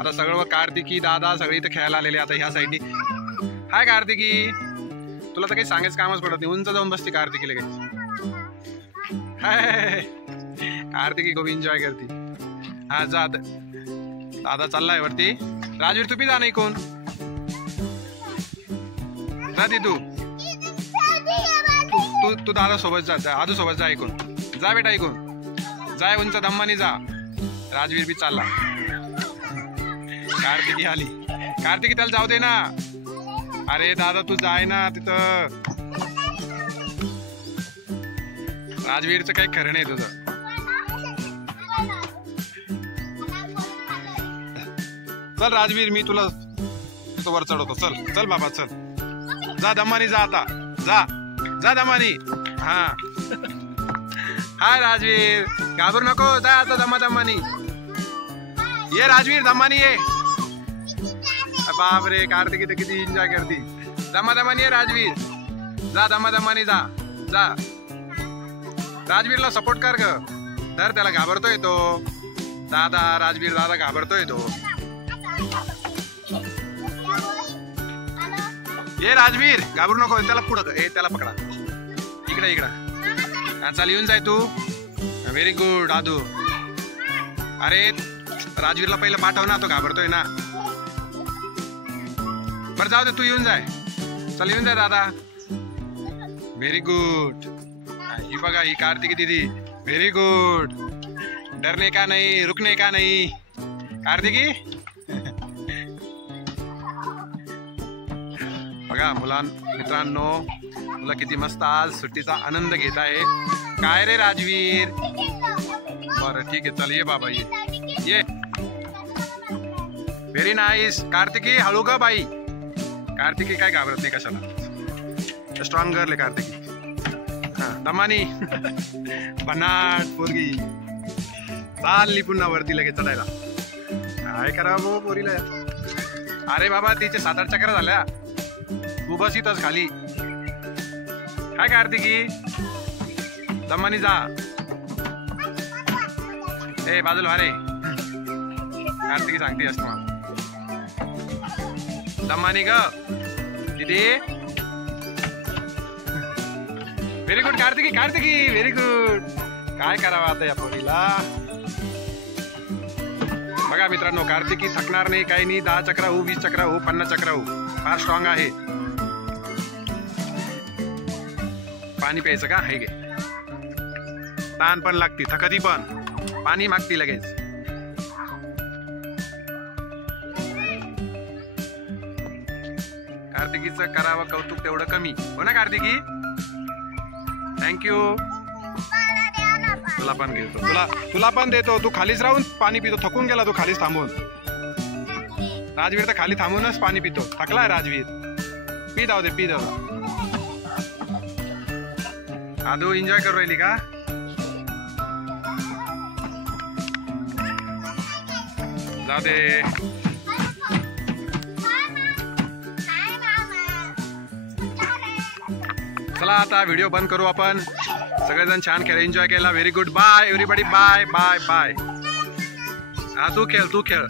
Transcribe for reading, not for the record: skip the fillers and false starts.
आता सगळं कार्तिकी दादा सगळे इथे खेळायला आलेले आता ह्या साईडनी. हाय कार्तिकी, तुला तर काही सांगायचं कामच पडत नाही, उंच जाऊन बसते कार्तिकी लगेच. हाय कार्तिकी खूप एन्जॉय करते. हा जा दादा चाललाय वरती. राजवीर तू बी जा नाही कोण जा तू तू तू दादा सोबत जा, आदू सोबत जा. ऐकून जा बेटा, ऐकून जाय उंच दम्मानी जा. राजवीर बी चालला. कार्तिकी आली. कार्तिकी त्याला जाऊ दे ना. अरे दादा तू जाय ना तिथं. राजवीरचं काही खरं नाही तुझं. चल राजवीर मी तुला तिथं वर चढवतो. चल चल बाबा चल. जा दम्मानी जा आता. जा जा दम्मानी. हा हाय राजवीर, घाबरू नको, जा आता दम्मानी. ये राजवीर दम्मानी ये. बाप रे कार्तिकी तर किती एन्जॉय करती. दम्मानी ये राजवीर. जा दम्मानी जा जा. राजवीरला सपोर्ट कर ग. धर त्याला, घाबरतोय तो दादा. राजवीर दादा घाबरतोय तो. ये राजवीर घाबरू नको, त्याला पुढं त्याला पकडा. इकडे इकडे चाल, येऊन जाय तू. Very good आदू. अरे राजवीरला पहिलं पाठव ना, तो घाबरतोय ना. बरं जाऊ दे, तू येऊन जाय. चल येऊन जाय दादा. Very good. ही बघा ही कार्तिकी दीदी. Very good. डरने का नाही, रुकने का नाही. कार्तिकी बघा मित्रांनो, मुलं किती मस्त आज सुट्टीचा आनंद घेत आहे. काय रे राजवीर. बरं ठीक आहे चल, ये बाबा ये. Very nice. कार्तिकी हळू ग बाई. कार्तिकी काय घाबरत नाही कशाला. स्ट्रॉंग गर्ल आहे कार्तिकी. हा दमानी बनाट पोरगी चालली पुन्हा वरती लगेच चढायला. काय करा भो पोरीला. अरे बाबा तिचे 7-8 चक्र झाल्या. तू बस इथंच खाली. काय कार्तिकी दमानी जा. ए बाजूला अरे कार्तिकी सांगते असत मला. दमानी ग दीदी. Very good Kartiki. Kartiki very good. काय करावं आता या पोरीला. बघा मित्रांनो, कार्तिकी थकणार नाही काही नाही. 10 चक्र हो, 20 चक्र हो, 50 चक्र हो, फार स्ट्रॉंग आहे. पाणी प्यायचं का. हे घे. ताण पण लागती, थकती पण, पाणी मागती लगेच. कार्तिकीचं करावं कौतुक तेवढं कमी हो ना कार्तिकी. थँक्यू. तुला पण घेतो, तुला पण देतो. तू खालीच राहून पाणी पितो. थकून गेला तू खालीच थांबून. राजवीर तर खाली थांबूनच पाणी पितो. थकलाय राजवीर. पी जाऊ दे, पी जाऊ. आदू एन्जॉय करू राहिली का. जाऊ दे. चला आता व्हिडिओ बंद करू आपण. सगळेजण छान खेळ एन्जॉय केला. Very good. Bye everybody. Bye bye bye. हा तू खेळ.